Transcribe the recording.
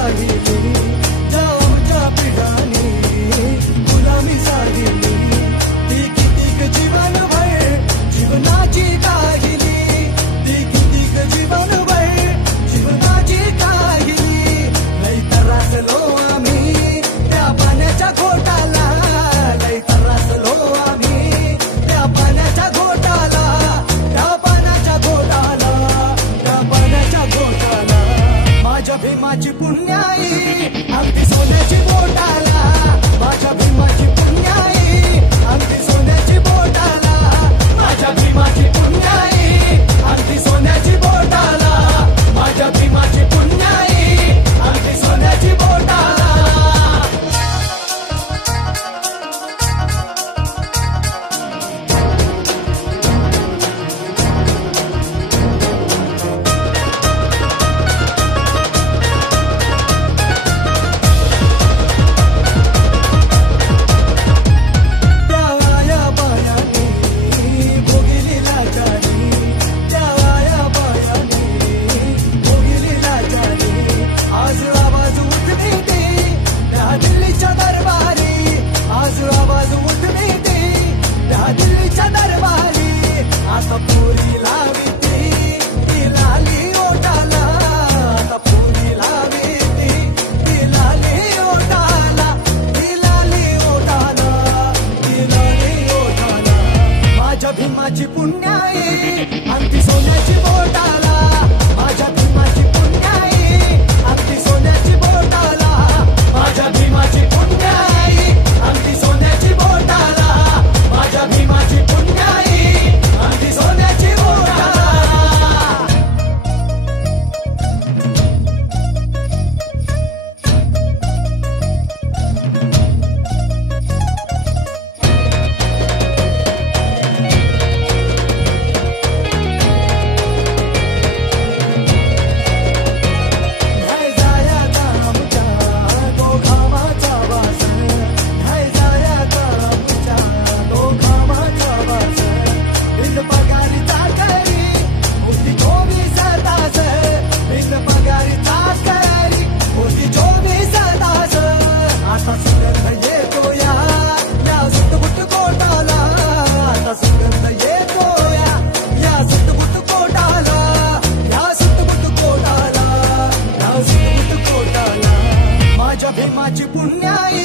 राहिली आमच्या पिढ्याने गुलामी साहिली ती कितीक जीवनभर जीवनाची काहिली ती कितीक जीवनभर जीवनाची काहिली लई त्रासलो आम्ही त्या पाण्याच्या घोटाला लई त्रासलो आम्ही त्या पाण्याच्या घोटाला त्या पाण्याच्या घोटाला त्या पाण्याच्या घोटाला माझ्या भीमाची पुण्याई अगदी सोन्याची बोटाला माझ्या भीमाची पुण्याई अगदी सोन्याची बोटाला माझ्या भीमाची पुण्याई अगदी सोन्याची बोटाला माझ्या भीमाची पुण्याई अगदी सोन्याची बोटाला भीमाची पुण्याई अगदी सोन्याची बोटाला माझ्या भीमाची पुण्याई अगदी सोन्याची बोटाला माझ्या भीमाची पुण्याई अगदी सोन्याची बोटाला माझ्या भीमाची पुण्याई अगदी सोन्याची बोटाला भीमाची पुण्याई